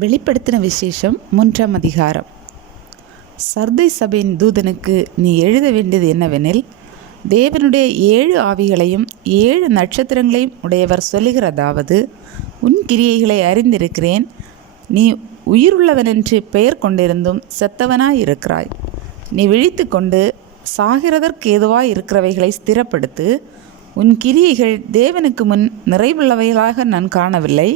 வெளிப்படுத்தின விசேஷம் 3ஆம் அதிகாரம். சர்தை சபையின் தூதனுக்கு நீ எழுத வேண்டியது என்னவெனில், தேவனுடைய 7 ஆவிகளையும் 7 நட்சத்திரங்களையும் உடையவர் சொல்லுகிறதாவது, உன் கிரியைகளை அறிந்திருக்கிறேன். நீ உயிருள்ளவனென்று பெயர் கொண்டிருந்தும் செத்தவனாயிருக்கிறாய். நீ விழித்து கொண்டு சாகிறதற்கேதுவாய் இருக்கிறவைகளை ஸ்திரப்படுத்து. உன் கிரியைகள் தேவனுக்கு முன் நிறைவுள்ளவைகளாக நான் காணவில்லை.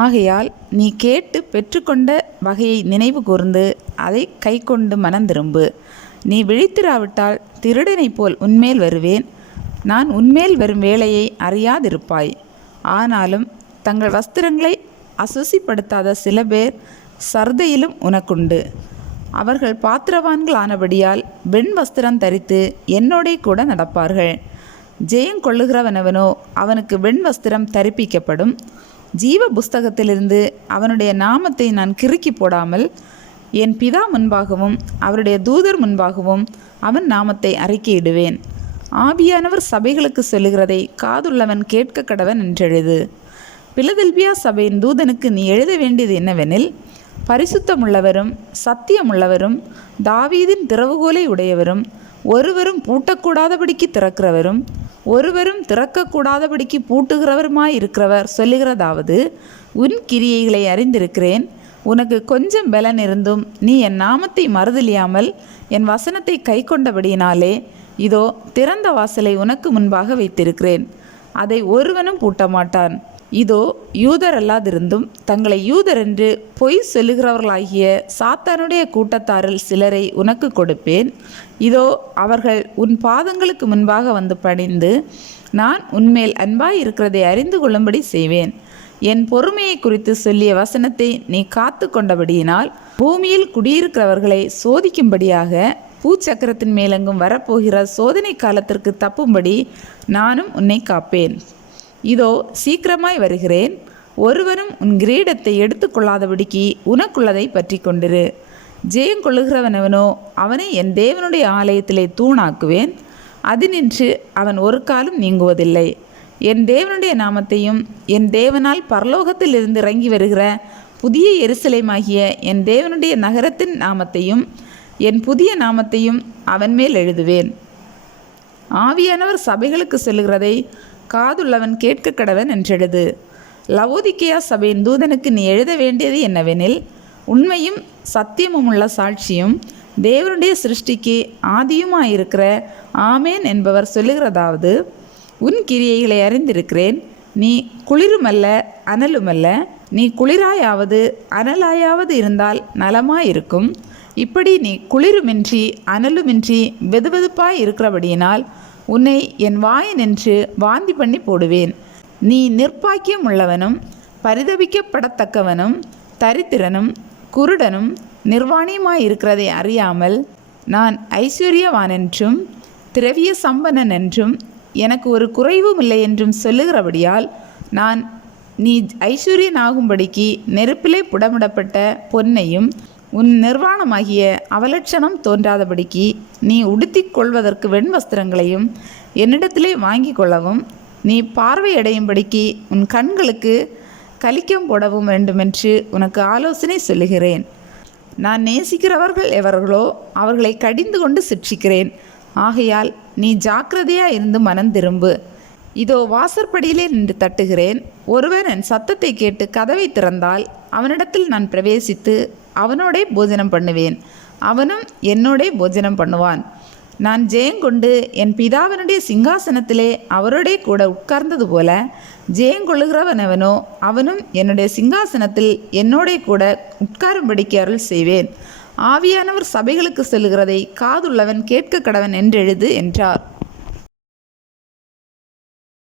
ஆகையால் நீ கேட்டு பெற்றுக்கொண்ட வகையை நினைவு கூர்ந்து அதை கை கொண்டு மனந்திரும்பு. நீ விழித்திராவிட்டால் திருடனைப் போல் உன்மேல் வருவேன். நான் உன்மேல் வரும் வேளையை அறியாதிருப்பாய். ஆனாலும் தங்கள் வஸ்திரங்களை அசுசிப்படுத்தாத சில பேர் சர்தையிலும் உனக்குண்டு. அவர்கள் பாத்திரவான்கள் ஆனபடியால் வெண் வஸ்திரம் தரித்து என்னோடே கூட நடப்பார்கள். ஜெயம் கொள்ளுகிறவனவனோ அவனுக்கு வெண் வஸ்திரம் தரிப்பிக்கப்படும். ஜீவ புஸ்தகத்திலிருந்து அவனுடைய நாமத்தை நான் கிறுக்கி போடாமல் என் பிதா முன்பாகவும் அவருடைய தூதர் முன்பாகவும் அவன் நாமத்தை அறிக்கையிடுவேன். ஆவியானவர் சபைகளுக்கு சொல்லுகிறதை காதுள்ளவன் கேட்க கடவன் என்றெழுது. பிலதெல்பியா சபையின் தூதனுக்கு நீ எழுத வேண்டியது என்னவெனில், பரிசுத்தமுள்ளவரும் சத்தியமுள்ளவரும் தாவீதின் திறவுகோலை உடையவரும் ஒருவரும் பூட்டக்கூடாதபடிக்கு திறக்கிறவரும் ஒருவரும் திறக்கக்கூடாதபடிக்கு பூட்டுகிறவருமாயிருக்கிறவர் சொல்லுகிறதாவது, உன் கிரியைகளை அறிந்திருக்கிறேன். உனக்கு கொஞ்சம் பலன் இருந்தும் நீ என் நாமத்தை மறுதலியாமல் என் வசனத்தை கை கொண்டபடியினாலே இதோ திறந்த வாசலை உனக்கு முன்பாக வைத்திருக்கிறேன். அதை ஒருவனும் பூட்டமாட்டான். இதோ யூதர் அல்லாதிருந்தும் தங்களை யூதர் என்று பொய் சொல்லுகிறவர்களாகிய சாத்தானுடைய கூட்டத்தாரில் சிலரை உனக்கு கொடுப்பேன். இதோ அவர்கள் உன் பாதங்களுக்கு முன்பாக வந்து பணிந்து நான் உன்மேல் அன்பாய் இருக்கிறதை அறிந்து கொள்ளும்படி செய்வேன். என் பொறுமையை குறித்து சொல்லிய வசனத்தை நீ காத்து கொண்டபடியினால் பூமியில் குடியிருக்கிறவர்களை சோதிக்கும்படியாக பூச்சக்கரத்தின் மேலெங்கும் வரப்போகிற சோதனை காலத்திற்கு தப்பும்படி நானும் உன்னை காப்பேன். இதோ சீக்கிரமாய் வருகிறேன். ஒருவனும் உன் கிரீடத்தை எடுத்துக்கொள்ளாதபடிக்கு உனக்குள்ளதை பற்றி கொண்டிரு. ஜெயம் கொள்ளுகிறவனவனோ அவனை என் தேவனுடைய ஆலயத்திலே தூணாக்குவேன். அதினின்று அவன் ஒரு காலம் நீங்குவதில்லை. என் தேவனுடைய நாமத்தையும் என் தேவனால் பரலோகத்தில் இருந்து இறங்கி வருகிற புதிய எருசலேமாகிய என் தேவனுடைய நகரத்தின் நாமத்தையும் என் புதிய நாமத்தையும் அவன் மேல் எழுதுவேன். ஆவியானவர் சபைகளுக்கு சொல்லுகிறதை காதுள்ளவன் கேட்க கடவன் என்றெழுது. லவோதிக்கேயா சபையின் தூதனுக்கு நீ எழுத வேண்டியது என்னவெனில், உண்மையும் சத்தியமும் உள்ள சாட்சியும் தேவனுடைய சிருஷ்டிக்கு ஆதியுமாயிருக்கிற ஆமேன் என்பவர் சொல்லுகிறதாவது, உன் கிரியைகளை அறிந்திருக்கிறேன். நீ குளிருமல்ல அனலுமல்ல. நீ குளிராயாவது அனலாயாவது இருந்தால் நலமாயிருக்கும். இப்படி நீ குளிருமின்றி அனலுமின்றி வெதுவெதுப்பாய் இருக்கிறபடியினால் உன்னை என் வாயினின்று வாந்தி பண்ணி போடுவேன். நீ நிர்பாக்கியம் உள்ளவனும் பரிதபிக்கப்படத்தக்கவனும் தரித்திரனும் குருடனும் நிர்வாணியுமாயிருக்கிறதை அறியாமல் நான் ஐஸ்வர்யவானென்றும் திரவிய சம்பனன் என்றும் எனக்கு ஒரு குறைவும் இல்லை என்றும் சொல்லுகிறபடியால் நான் நீ ஐஸ்வர்யனாகும்படிக்கு நெருப்பிலே புடமிடப்பட்ட பொன்னையும் உன் நிர்வாணமாகிய அவலட்சணம் தோன்றாதபடிக்கு நீ உடுத்திக் கொள்வதற்கு வெண் வஸ்திரங்களையும் என்னிடத்திலே வாங்கி கொள்ளவும் நீ பார்வையடையும்படிக்கு உன் கண்களுக்கு கலிக்கம் போடவும் வேண்டுமென்று உனக்கு ஆலோசனை சொல்லுகிறேன். நான் நேசிக்கிறவர்கள் எவர்களோ அவர்களை கடிந்து கொண்டு சிட்சிக்கிறேன். ஆகையால் நீ ஜாக்கிரதையாக இருந்து மனம் திரும்பு. இதோ வாசற்படியிலே நின்று தட்டுகிறேன். ஒருவன் என் சத்தத்தை கேட்டு கதவை திறந்தால் அவனிடத்தில் நான் பிரவேசித்து அவனோடே போஜனம் பண்ணுவேன். அவனும் என்னோடே போஜனம் பண்ணுவான். நான் ஜெயங்கொண்டு என் பிதாவினுடைய சிங்காசனத்திலே அவரோடே கூட உட்கார்ந்தது போல ஜெயங்கொள்ளுகிறவனவனோ அவனும் என்னுடைய சிங்காசனத்தில் என்னோடே கூட உட்காரும்படிக்கு அருள் செய்வேன். ஆவியானவர் சபைகளுக்கு சொல்லுகிறதை காதுள்ளவன் கேட்க கடவன் என்றெழுது என்றார்.